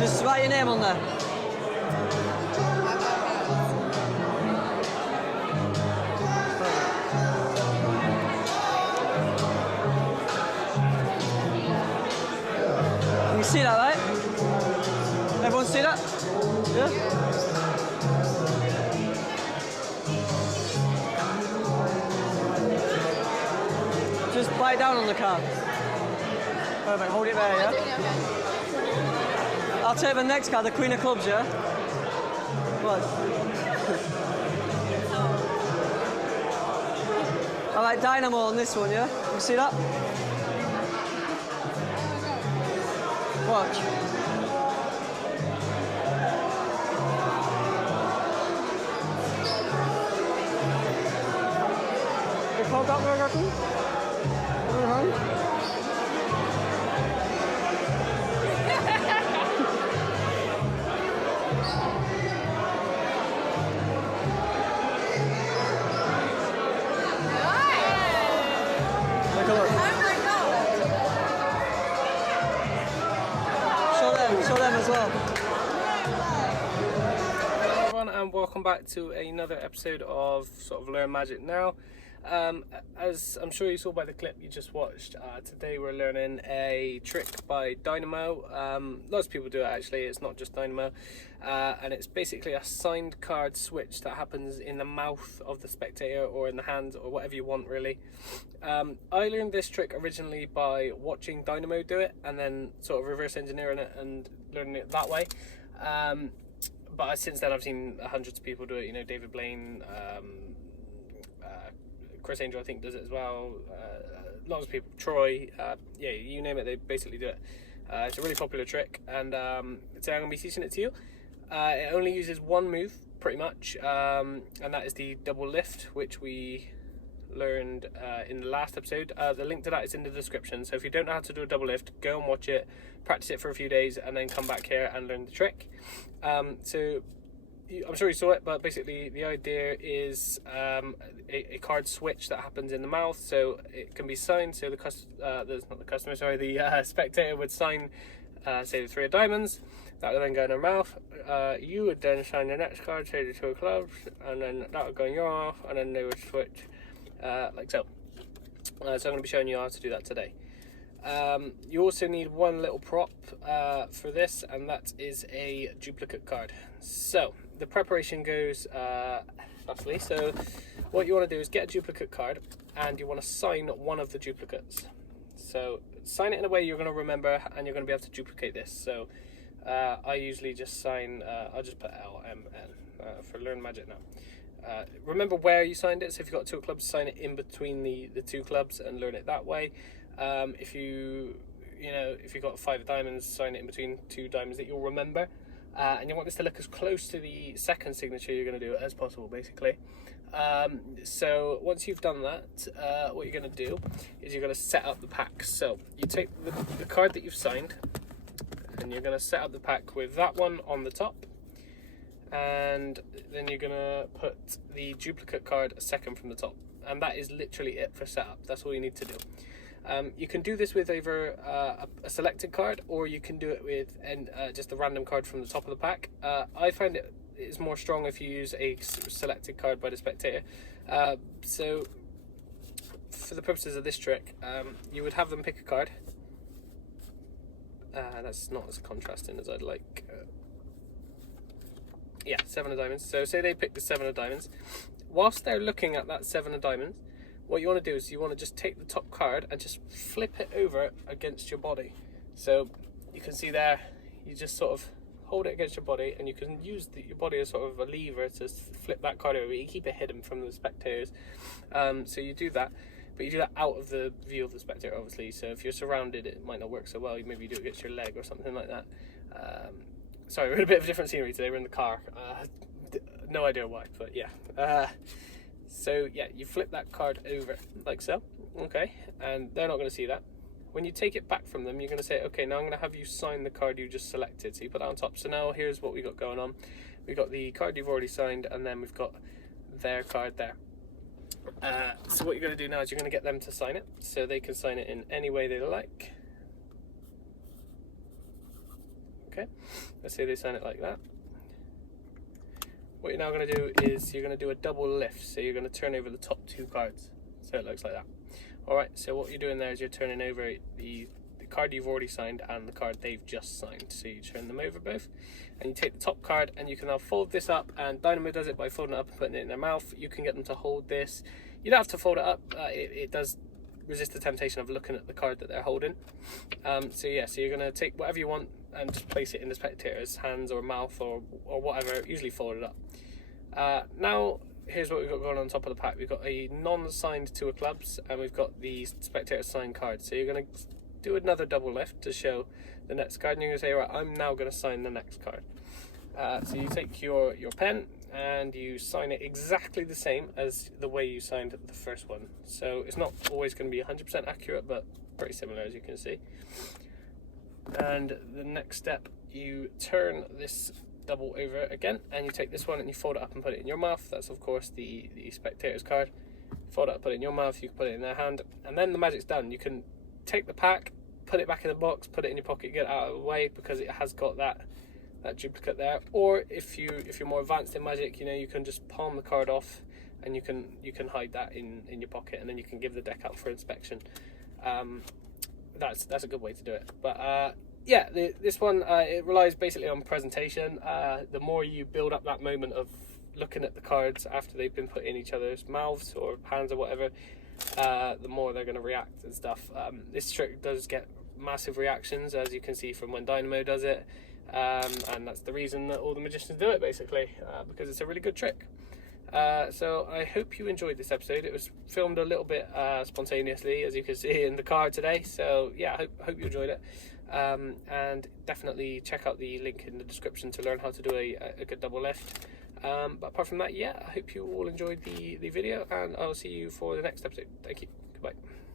Just write your name on there. Can you see that, right? Everyone see that? Yeah? Just bite down on the card. Perfect, hold it there, yeah? I'll take the next card, the Queen of Clubs, yeah? What? I like Dynamo on this one, yeah? You see that? Watch. You called that one, Raccoon? Show them as well. Hello everyone and welcome back to another episode of sort of Learn Magic Now. As I'm sure you saw by the clip you just watched, today we're learning a trick by Dynamo. Lots of people do it actually, it's not just Dynamo. And it's basically a signed card switch that happens in the mouth of the spectator or in the hand or whatever you want really. I learned this trick originally by watching Dynamo do it and then sort of reverse engineering it and learning it that way. But since then I've seen hundreds of people do it, you know, David Blaine, Chris Angel I think does it as well, lots of people, Troy, yeah, you name it, they basically do it. It's a really popular trick and today I'm going to be teaching it to you. It only uses one move pretty much, and that is the double lift, which we learned in the last episode. The link to that is in the description, so if you don't know how to do a double lift, go and watch it, practice it for a few days and then come back here and learn the trick. So I'm sure you saw it, but basically the idea is a card switch that happens in the mouth, so it can be signed. So the spectator would sign, say the 3 of diamonds. That would then go in her mouth. You would then sign the next card, say the 2 of clubs, and then that would go in your mouth, and then they would switch like so. So I'm going to be showing you how to do that today. You also need one little prop for this, and that is a duplicate card. So the preparation goes thusly. So what you want to do is get a duplicate card and you want to sign one of the duplicates. So sign it in a way you're going to remember and you're going to be able to duplicate this. So I usually just sign, I'll just put LMN for Learn Magic Now. Remember where you signed it, so if you've got 2 clubs, sign it in between the 2 clubs and learn it that way. If you've got 5 of diamonds, sign it in between 2 diamonds that you'll remember. And you want this to look as close to the second signature you're going to do as possible, basically. So once you've done that, what you're going to do is you're going to set up the pack. So you take the card that you've signed, and you're going to set up the pack with that one on the top. And then you're going to put the duplicate card a second from the top. And that is literally it for setup. That's all you need to do. You can do this with either a selected card, or you can do it with just a random card from the top of the pack. I find it is more strong if you use a selected card by the spectator. So for the purposes of this trick, you would have them pick a card. That's not as contrasting as I'd like. Yeah, 7 of diamonds. So say they pick the 7 of diamonds. Whilst they're looking at that 7 of diamonds, what you want to do is you want to just take the top card and just flip it over against your body. So you can see there, you just sort of hold it against your body, and you can use your body as sort of a lever to flip that card over. You keep it hidden from the spectators. So you do that, but you do that out of the view of the spectator, obviously. So if you're surrounded, it might not work so well. Maybe you do it against your leg or something like that. Sorry, we're in a bit of a different scenery today. We're in the car. No idea why, but yeah. So yeah, you flip that card over like so, okay, and they're not going to see that. When you take it back from them, you're going to say, okay, now I'm going to have you sign the card you just selected. So you put that on top. So now here's what we got going on. We've got the card you've already signed, and then we've got their card there. So what you're going to do now is you're going to get them to sign it, so they can sign it in any way they like. Okay, let's say they sign it like that. What you're now going to do is you're going to do a double lift. So you're going to turn over the top 2 cards. So it looks like that. Alright, so what you're doing there is you're turning over the card you've already signed and the card they've just signed. So you turn them over both, and you take the top card, and you can now fold this up, and Dynamo does it by folding it up and putting it in their mouth. You can get them to hold this. You don't have to fold it up. It does resist the temptation of looking at the card that they're holding. So yeah, so you're going to take whatever you want and just place it in the spectator's hands or mouth or whatever, usually fold it up. Now, here's what we've got going on top of the pack. We've got a non-signed 2 of clubs, and we've got the spectator signed card. So you're going to do another double lift to show the next card, and you're going to say, right, I'm now going to sign the next card. So you take your pen and you sign it exactly the same as the way you signed the first one. So it's not always going to be 100% accurate, but pretty similar, as you can see. And the next step, you turn this double over again, and you take this one and you fold it up and put it in your mouth. That's of course the spectator's card. Fold it up, put it in your mouth, you can put it in their hand, and then the magic's done. You can take the pack, put it back in the box, put it in your pocket, get it out of the way, because it has got that duplicate there. Or if you're more advanced in Magic, you know, you can just palm the card off, and you can hide that in your pocket, and then you can give the deck out for inspection. That's a good way to do it. But yeah, this one it relies basically on presentation. The more you build up that moment of looking at the cards after they've been put in each other's mouths or hands or whatever, the more they're going to react and stuff. This trick does get massive reactions, as you can see from when Dynamo does it, and that's the reason that all the magicians do it, basically, because it's a really good trick. So I hope you enjoyed this episode. It was filmed a little bit spontaneously, as you can see in the card today. So yeah, I hope you enjoyed it. And definitely check out the link in the description to learn how to do a good double lift. But apart from that, yeah, I hope you all enjoyed the video, and I'll see you for the next episode. Thank you. Goodbye.